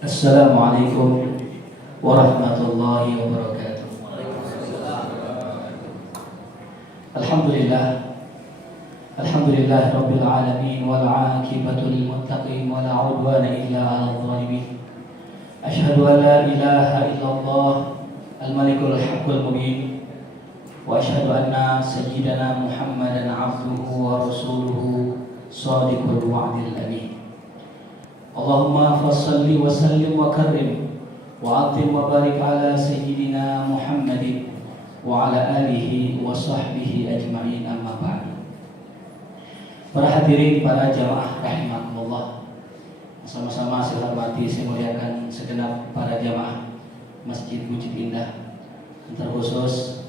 Assalamualaikum warahmatullahi wabarakatuh. Alhamdulillah, alhamdulillah rabbil alamin wal 'aqibatu lil muttaqin wa la 'udwana illa 'alal zalimin. Asyhadu an la ilaha illallah al-malikul haqqul mubin wa asyhadu anna sayyidana Muhammadan 'abduhu wa rasuluhu shadiqul wa'dil amin. Allahumma fassalli wa sallim wa karrim wa atim wa barik ala sayyidina Muhammadin wa ala alihi wa sahbihi ajma'in, amma ba'd. Para hadirin, para jamaah rahimakumullah, sama-sama saya hormati, saya muliakan segenap para jamaah Masjid Bukit Indah, terkhusus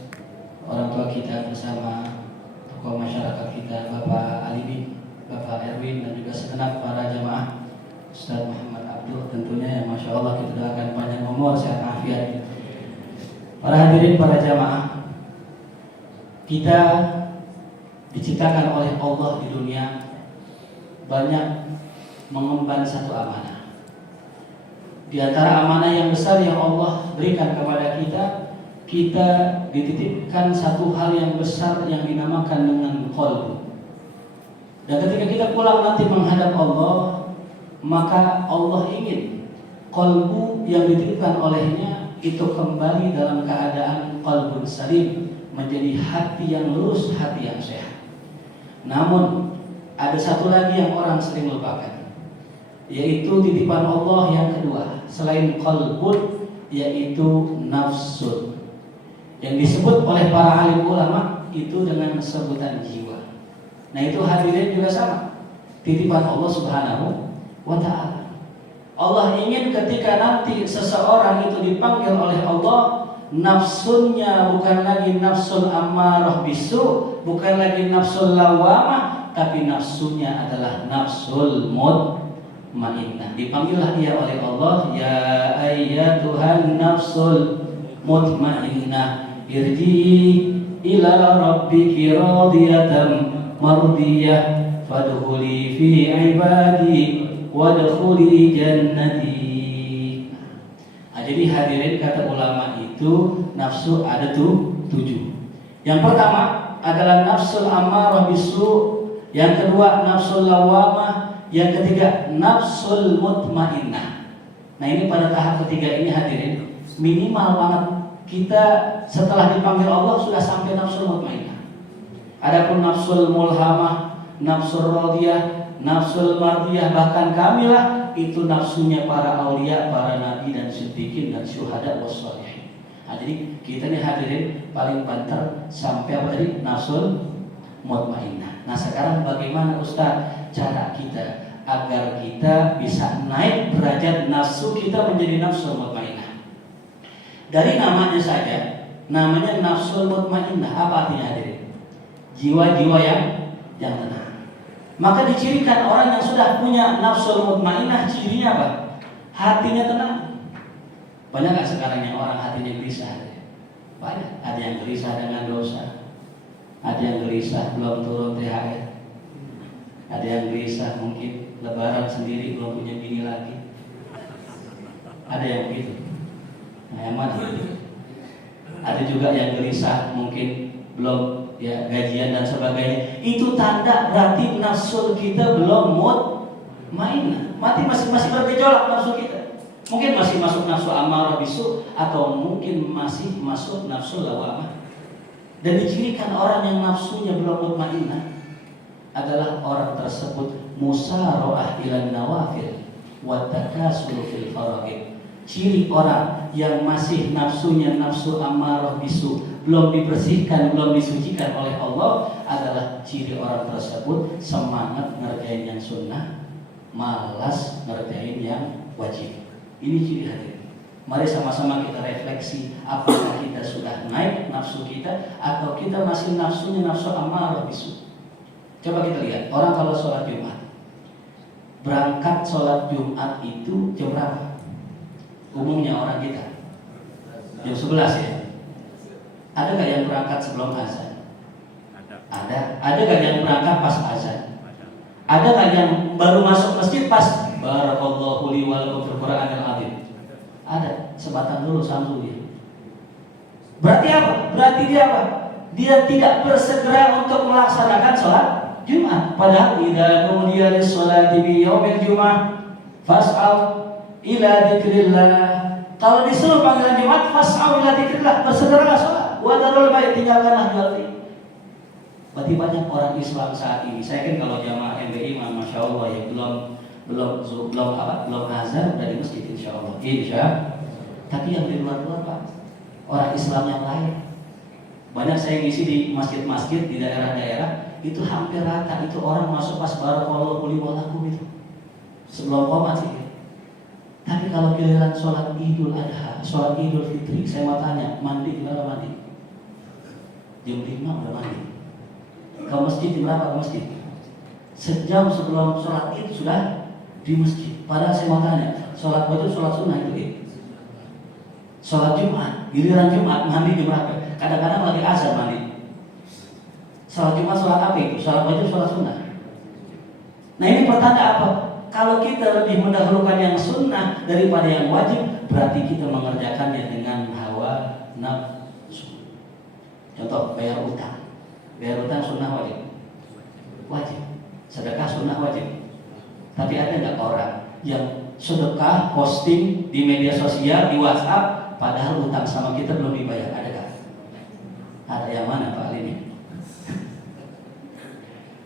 orang tua kita bersama tokoh masyarakat kita, Bapak Alidin, Bapak Erwin, dan juga segenap para jamaah Ustaz Muhammad Abdul, tentunya yang Masya Allah kita doakan panjang umur, sehat afiat. Para hadirin, para jamaah, kita diciptakan oleh Allah di dunia banyak mengemban satu amanah. Di antara amanah yang besar yang Allah berikan kepada kita, kita dititipkan satu hal yang besar yang dinamakan dengan qalbu. Dan ketika kita pulang nanti menghadap Allah, maka Allah ingin qalbu yang dititipkan olehnya itu kembali dalam keadaan qalbun salim, menjadi hati yang lurus, hati yang sehat. Namun ada satu lagi yang orang sering lupakan, yaitu titipan Allah yang kedua selain qalbun, yaitu nafsun, yang disebut oleh para alim ulama itu dengan sebutan jiwa. Nah, itu hadirin juga sama, titipan Allah Subhanahu wa ta'ala. Allah ingin ketika nanti seseorang itu dipanggil oleh Allah, nafsunnya bukan lagi nafsul ammarah bisu, bukan lagi nafsul lawamah, tapi nafsunya adalah nafsul mutmainnah. Dipanggillah dia oleh Allah, ya ayyatuhan nafsul mutmainnah, irji'i ila rabbiki radiyatan mardiyah, fadkhuli fi ibadi wadkhuli jannati. Jadi hadirin, kata ulama itu nafsu ada tujuh. Yang pertama adalah nafsul ammarah bisu, yang kedua nafsul lawamah, yang ketiga nafsul mutmainnah. Nah, ini pada tahap ketiga ini hadirin, minimal banget kita setelah dipanggil Allah sudah sampai nafsul mutmainnah. Adapun nafsul mulhamah, nafsul radiyah, nafsul mardiyah, bahkan kamilah, itu nafsunya para aulia, para nabi dan siddiqin dan syuhada wassalihin. Nah, jadi kita nih hadirin paling banter sampai apa tadi? Nafsul mutmainnah. Nah, sekarang bagaimana Ustaz cara kita agar kita bisa naik derajat nafsu kita menjadi nafsul mutmainnah? Dari namanya saja, namanya nafsul mutmainnah. Apa artinya hadirin? Jiwa-jiwa yang tenang. Maka dicirikan orang yang sudah punya nafsul mutmainnah, cirinya apa? Hatinya tenang. Banyak gak sekarang yang orang hatinya gelisah? Banyak. Ada yang gelisah dengan dosa, ada yang gelisah belum turun THR, ada yang gelisah mungkin lebaran sendiri belum punya bini lagi, ada yang begitu. Nah, yang mana? Ada juga yang gelisah mungkin belum gajian dan sebagainya. Itu tanda berarti nafsu kita belum mutmainnah. Masih bergejolak nafsu kita. Mungkin masih masuk nafsu ammarah bisu, atau mungkin masih masuk nafsu lawamah. Dan dicirikan orang yang nafsunya belum mutmainnah adalah orang tersebut musara'ah ilan nawafil wa takasul fil faraid. Ciri orang yang masih nafsunya nafsu ammarah bisu, belum dibersihkan, belum disucikan oleh Allah, adalah ciri orang tersebut semangat ngerjain yang sunnah, malas ngerjain yang wajib. Ini ciri hati. Mari sama-sama kita refleksi, apakah kita sudah naik nafsu kita atau kita masih nafsunya nafsu ammarah bisu. Coba kita lihat, orang kalau sholat Jumat, berangkat sholat Jumat itu jam berapa? Umumnya orang kita jam 11 ya. Ada gak yang berangkat sebelum azan? Ada. Ada gak yang berangkat pas azan? Ada gak yang baru masuk masjid pas Barakallahu li wa lakum fil Qur'anil azim. Ada sebatan dulu samsul dia. Berarti apa? Berarti dia apa? Dia tidak bersegera untuk melaksanakan sholat Jumat. Padahal idza nudiya lis-sholati bi yaumil Jum'ah fas'au ila dzikrillah. Kalau disuruh panggilan Jumat fas'au ila dzikrillah, bersegeralah sholat. Wa darul bai', tinggalkanlah jual beli. Berarti banyak orang Islam saat ini. Saya kan kalau jamaah MBI, masya Allah ya, belum azan udah di masjid insya Allah. Tapi yang di luar Pak, orang Islam yang lain. Banyak saya ngisi di masjid-masjid di daerah-daerah itu hampir rata itu orang masuk pas barakallahu li wa lakum itu sebelum qomat sih. Tapi kalau giliran sholat Idul Adha, sholat Idul Fitri, saya mau tanya, mandi gimana mandi? Jam 5 udah mandi. Ke masjid jam berapa ke masjid? Sejam sebelum sholat Id sudah di masjid. Padahal saya mau tanya, sholat wajib, sholat sunnah itu sholat Jumat, giliran Jumat mandi jam berapa? Kadang-kadang lagi azan mandi. Sholat Jumat sholat apa itu? Sholat wajib, sholat sunnah. Nah ini pertanda apa? Kalau kita lebih mendahulukan yang sunnah daripada yang wajib, berarti kita mengerjakannya dengan hawa nafsu. Contoh, bayar utang. Bayar utang sunnah wajib? Wajib. Sedekah sunnah wajib. Tapi ada nggak orang yang sedekah posting di media sosial, di WhatsApp, padahal utang sama kita belum dibayar? Ada nggak? Ada yang mana Pak ini?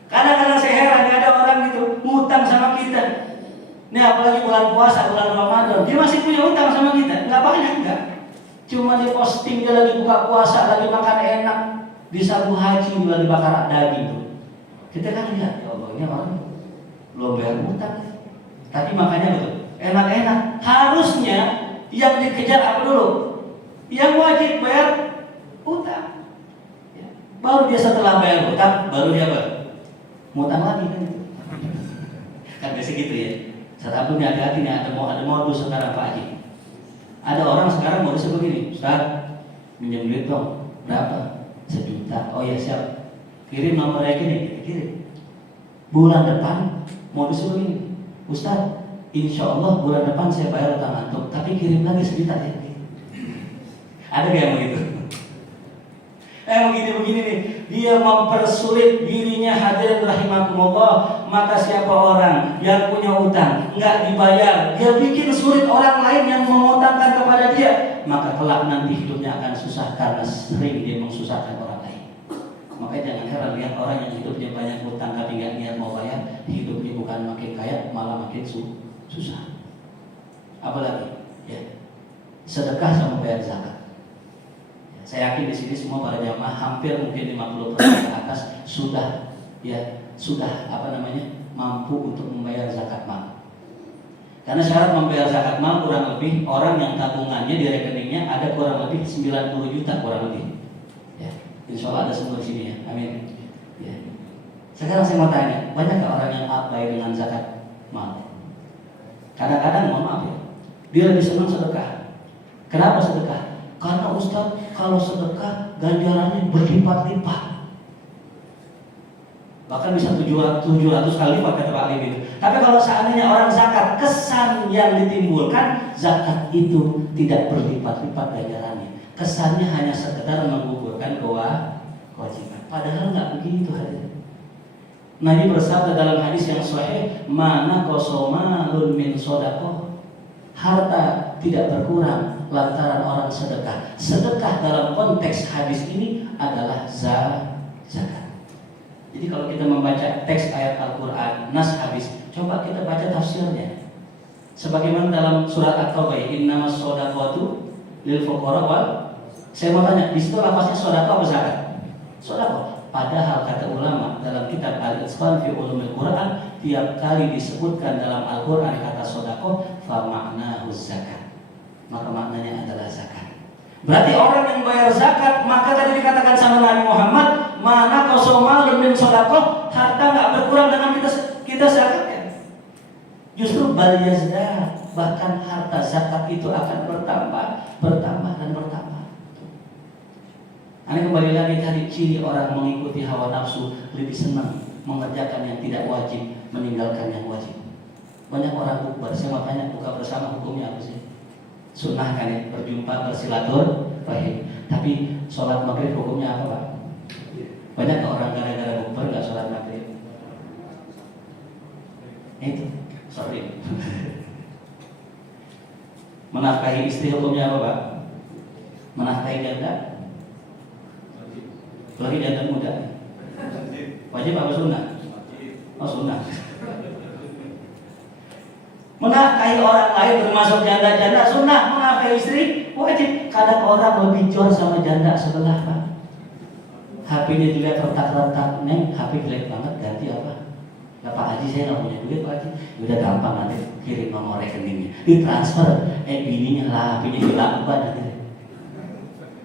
Kadang-kadang saya heran ada orang gitu utang sama kita. Ini apalagi bulan puasa, bulan Ramadan, dia masih punya utang sama kita. Nggak banyak enggak. Cuma dia posting dia lagi buka puasa, lagi makan enak di sabu haji, lagi bakar daging tuh. Kita kan lihat, ya Allah ini orang belum bayar utang. Tapi makanya betul, enak-enak. Harusnya yang dikejar apa dulu? Yang wajib bayar utang. Baru dia setelah bayar utang, baru dia ngutang lagi kan itu. Kan biasa gitu ya. Saat ini hati-hati nih, ada modus sekarang Pak Haji. Ada orang sekarang modusnya begini, Ustaz, minjem duit dong, berapa? 1 juta. Oh ya siap. Kirim nomor rekening, kirim. Bulan depan modusnya begini, Ustaz, insya Allah bulan depan saya bayar utang antum, tapi kirim lagi 1 juta ya. Ada gak yang begitu? Begini nih, dia mempersulit dirinya. Hadirin rahimakumullah. Maka siapa orang yang punya utang nggak dibayar, dia bikin sulit orang lain yang mengutangkan kepada dia, maka kelak nanti hidupnya akan susah karena sering dia mengsusahkan orang lain. Makanya jangan heran lihat orang yang hidupnya banyak utang tapi nggak niat mau bayar, hidupnya bukan makin kaya malah makin susah. Apalagi ya, sedekah sama bayar zakat. Saya yakin di sini semua para jamaah hampir mungkin 50% ke atas sudah mampu untuk membayar zakat mal. Karena syarat membayar zakat mal kurang lebih orang yang tabungannya di rekeningnya ada kurang lebih 90 juta kurang lebih. Ya, insya Allah ada semua di sini ya. Amin. Ya. Sekarang saya mau tanya, banyak orang yang abai dengan zakat mal? Kadang-kadang mohon maaf ya, dia lebih senang sedekah. Kenapa sedekah? Karena Ustaz, kalau sedekah ganjarannya berlipat-lipat. Bahkan bisa 700 kali lipat kata Pak Lim itu. Tapi kalau seandainya orang zakat, kesan yang ditimbulkan zakat itu tidak berlipat-lipat ganjarannya. Kesannya hanya sekedar menggugurkan kewajiban. Padahal nggak begitu hadirin. Nabi bersabda dalam hadis yang sahih, "Mana qasomalun min shadaqah." Harta tidak berkurang lantaran orang sedekah. Sedekah dalam konteks hadis ini adalah zakat. Jadi kalau kita membaca teks ayat Al-Quran, nas hadis, coba kita baca tafsirnya. Sebagaimana dalam surat At-Taubah, innamas shadaqatu lil fuqara wal. Saya mau tanya, di situ lafaznya shadaqah apa zakat? Shadaqah. Padahal kata ulama dalam kitab Al-Itqan fi Ulumil Quran, tiap kali disebutkan dalam Al-Quran kata shadaqah, fa ma'nahu zakat. Maka maknanya adalah zakat. Berarti orang yang bayar zakat, maka tadi dikatakan sama Nabi Muhammad, mana qasomalun min shadaqah, harta enggak berkurang dengan kita zakatkan. Justru bal yazdad, bahkan harta zakat itu akan bertambah dan bertambah. Ini kembali lagi tadi, ciri orang mengikuti hawa nafsu lebih senang mengerjakan yang tidak wajib, meninggalkan yang wajib. Banyak orang bukber, saya mau tanya buka bersama hukumnya apa sih? Sunnah kan ya, berjumpa bersilaturahim. Tapi sholat maghrib hukumnya apa Pak? Banyak orang gara-gara bukber nggak sholat maghrib. Itu, sorry. Menafkahi istri hukumnya apa Pak? Menafkahi janda? Lagi janda muda. Wajib apa sunnah? Oh sunnah. Menafkahi orang lain termasuk janda-janda sunnah, menafkahi istri wajib. Kadang orang lebih jor sama janda sebelah Pak. HP-nya dilihat retak-retak, neng HP jelek banget, ganti apa? Ya Pak Haji saya nggak punya duit Pak Haji. Udah gampang nanti kirim nomor rekeningnya, ditransfer. Bininya lah HP-nya hilang banget.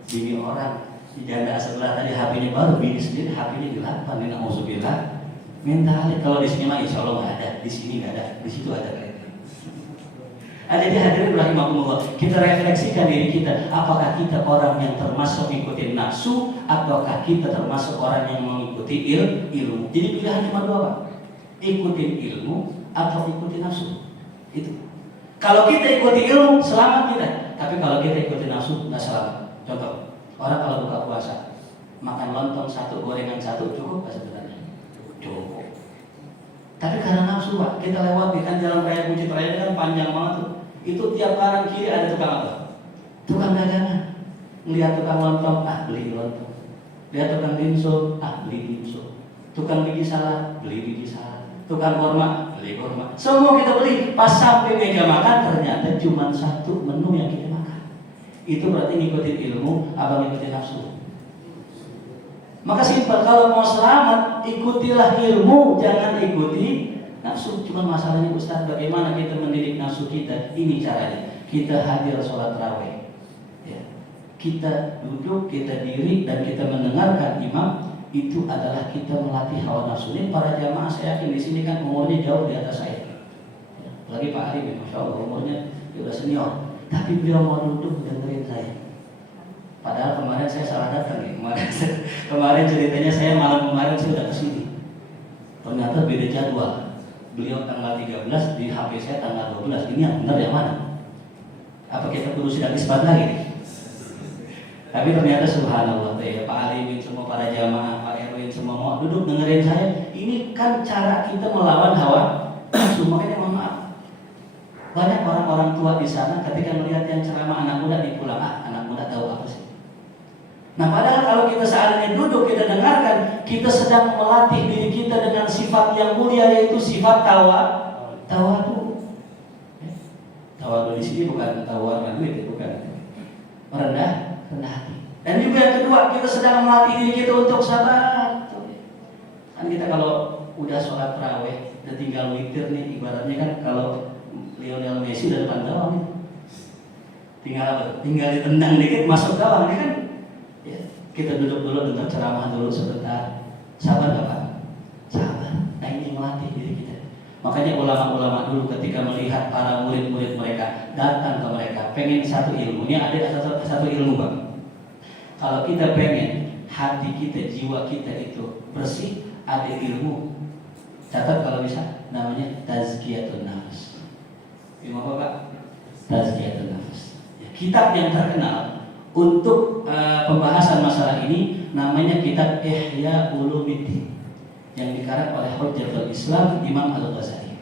Bini orang di janda sebelah tadi HP-nya baru, bini sendiri HP-nya dilapan. Ini nauzubillah. Minta alih. Kalau di sini mah insya Allah nggak ada, di sini nggak ada, di situ ada kayaknya. Jadi hadirin rahimakumullah, kita refleksikan diri kita, apakah kita orang yang termasuk mengikuti nafsu ataukah kita termasuk orang yang mengikuti ilmu. Jadi pilihan cuma dua Pak, ikutin ilmu atau ikuti nafsu. Itu. Kalau kita ikuti ilmu selamat kita, tapi kalau kita ikuti nafsu nggak selamat. Contoh, orang kalau buka puasa makan lontong satu, gorengan satu, cukup nggak sebenarnya? Cukup. Tapi karena nafsu Pak, kita lewat kan jalan raya Bukit Raya kan panjang banget tuh. Itu tiap kanan kiri ada tukang apa? Tukang dagangan. Lihat tukang lontong, beli lontong. Lihat tukang dimsum, beli dimsum. Tukang biji salad, beli biji salad. Tukang korma, beli korma. Semua kita beli. Pas sampai meja makan ternyata cuma satu menu yang kita makan. Itu berarti ngikutin ilmu, abang ngikutin nafsu. Maka simpel, kalau mau selamat ikutilah ilmu, jangan ikuti nafsu. Cuma masalahnya Ustaz, bagaimana kita mendidik nafsu kita? Ini caranya, kita hadir sholat tarawih ya. Kita duduk, kita diri, dan kita mendengarkan imam. Itu adalah kita melatih hawa nafsu. Ini para jamaah saya yakin di sini kan umurnya jauh di atas saya ya. Lagi Pak Ali, Masya Allah umurnya sudah senior, tapi beliau mau duduk dengerin saya. Padahal kemarin saya salah datang ya. Kemarin ceritanya saya malam kemarin saya udah kesini, ternyata beda jadwal. Beliau tanggal 13, di HP saya tanggal 12. Ini yang benar yang mana? Apa kita perlu sidang isbat lagi? Tapi ternyata subhanallah ya, Pak Alimin, semua para jamaah, Pak Erwin, semua mau duduk dengerin saya. Ini kan cara kita melawan hawa nafsu. Makanya mohon maaf, banyak orang-orang tua di sana ketika melihat yang ceramah anak muda di pulang, anak muda tahu apa sih? Nah padahal kalau kita seandainya duduk kita dengarkan, kita sedang melatih diri kita dengan sifat yang mulia, yaitu sifat tawadu. Tawadu di sini bukan tawaran duit, bukan, rendah hati. Dan juga yang kedua, kita sedang melatih diri kita untuk sabar. Kan kita kalau udah sholat tarawih, udah tinggal witir nih, ibaratnya kan kalau Lionel Messi udah depan gawang nih, tinggal apa? Tinggal ditendang dikit masuk gawang, ini kan. Ya, kita duduk dulu, dengar ceramah dulu sebentar. Sabar gak Pak? Sabar. Nah ini melatih diri kita. Makanya ulama-ulama dulu ketika melihat para murid-murid mereka datang ke mereka, pengen satu ilmu. Ini ada satu ilmu Pak. Kalau kita pengen hati kita, jiwa kita itu bersih, ada ilmu. Catat kalau bisa, namanya tazkiyatun nafs. Ilmu apa Pak? Tazkiyatun nafs. Ya, kitab yang terkenal untuk pembahasan masalah ini namanya kitab Ihya Ulumuddin yang dikarang oleh Hujjatul Islam Imam Al-Ghazali.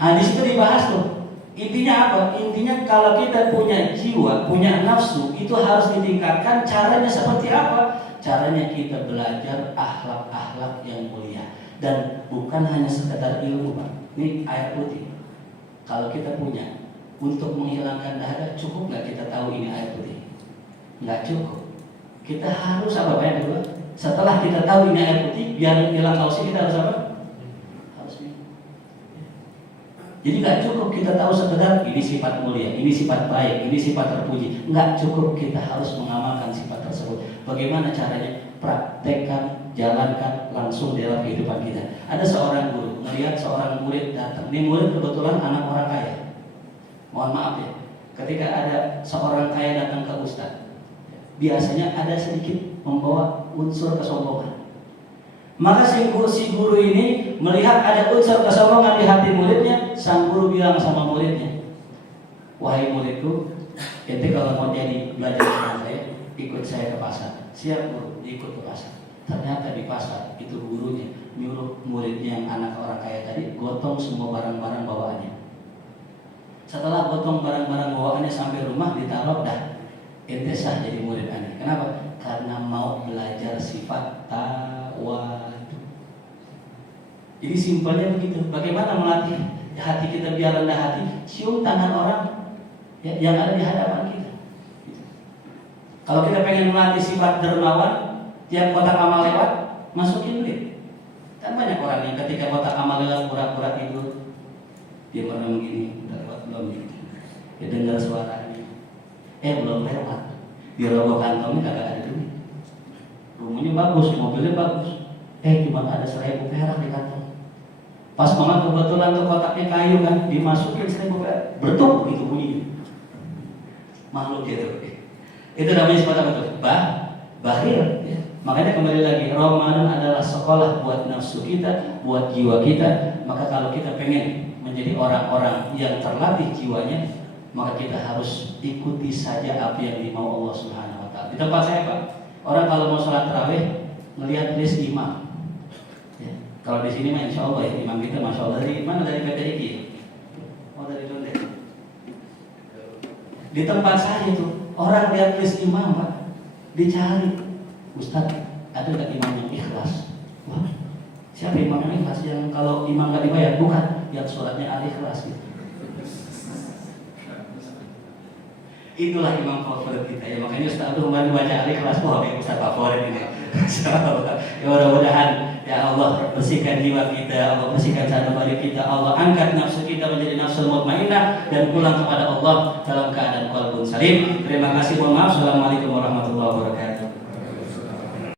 Nah di situ dibahas tuh, intinya apa? Intinya kalau kita punya jiwa, punya nafsu, itu harus ditingkatkan. Caranya seperti apa? Caranya kita belajar akhlak-akhlak yang mulia, dan bukan hanya sekedar ilmu Pak. Ini air putih. Kalau kita punya untuk menghilangkan dahaga, cukup nggak kita tahu ini air putih? Nggak cukup. Kita harus apa Pak yang kedua? Setelah kita tahu ini air putih, biar hilang hausnya kita harus apa? Harus minum. Jadi nggak cukup kita tahu sekedar ini sifat mulia, ini sifat baik, ini sifat terpuji. Nggak cukup, kita harus mengamalkan sifat tersebut. Bagaimana caranya? Praktekkan, jalankan langsung dalam kehidupan kita. Ada seorang guru melihat seorang murid datang. Ini murid kebetulan anak orang kaya. Mohon maaf ya, ketika ada seorang kaya datang ke ustaz, biasanya ada sedikit membawa unsur kesombongan. Maka si guru ini melihat ada unsur kesombongan di hati muridnya, sang guru bilang sama muridnya, wahai muridku, ente kalau mau jadi belajar sama saya, ikut saya ke pasar. Siap guru, ikut ke pasar. Ternyata di pasar itu gurunya nyuruh muridnya yang anak orang kaya tadi gotong semua barang-barang bawaannya. Setelah gotong barang-barang bawaannya sampai rumah, ditaruh, dah ente sah jadi murid aneh. Kenapa? Karena mau belajar sifat tawadu. Jadi simpelnya begitu. Bagaimana melatih hati kita biar rendah hati? Cium tangan orang yang ada di hadapan kita. Kalau kita pengen melatih sifat dermawan, tiap kotak amal lewat, masukin duit. Kan banyak orang yang ketika kotak amal lewat pura-pura tidur, dia merenung begini, udah lewat belum gitu. Dia dengar suaranya, belum lewat. Dia roboh kantongnya kagak ada duit. Rumahnya bagus, mobilnya bagus, cuma ada 1.000 perak di kantong. Pas banget kebetulan tuh kotaknya kayu kan, dimasukin 1.000 perak, bertuk gitu bunyinya. Makhluk gitu. Itu namanya sifat apa tuh? Bakhil. Ya. Makanya kembali lagi, Ramadan adalah sekolah buat nafsu kita, buat jiwa kita. Maka kalau kita pengen menjadi orang-orang yang terlatih jiwanya, maka kita harus ikuti saja apa yang dimau Allah Subhanahu wa taala. Di tempat saya, Pak, orang kalau mau sholat tarawih melihat list imam. Ya. Kalau di sini mah insya Allah ya, imam kita masya Allah dari mana, dari PTIK? Oh, dari Dondet. Di tempat saya itu orang lihat list imam, Pak, dicari. Ustaz, ada nggak imam yang ikhlas? Wah, siapa imam yang ikhlas? Yang kalau imam nggak dibayar? Bukan, yang sholatnya al-ikhlas gitu. Itulah imam favorit kita ya. Makanya Ustaz tuh kemarin baca al-ikhlas, wah kayak Ustaz favorit ini. Ya mudah-mudahan ya Allah bersihkan jiwa kita, Allah bersihkan sanubari kita, Allah angkat nafsu kita menjadi nafsu mutmainnah dan pulang kepada Allah dalam keadaan qalbun salim. Terima kasih, mohon maaf. Assalamualaikum warahmatullahi wabarakatuh.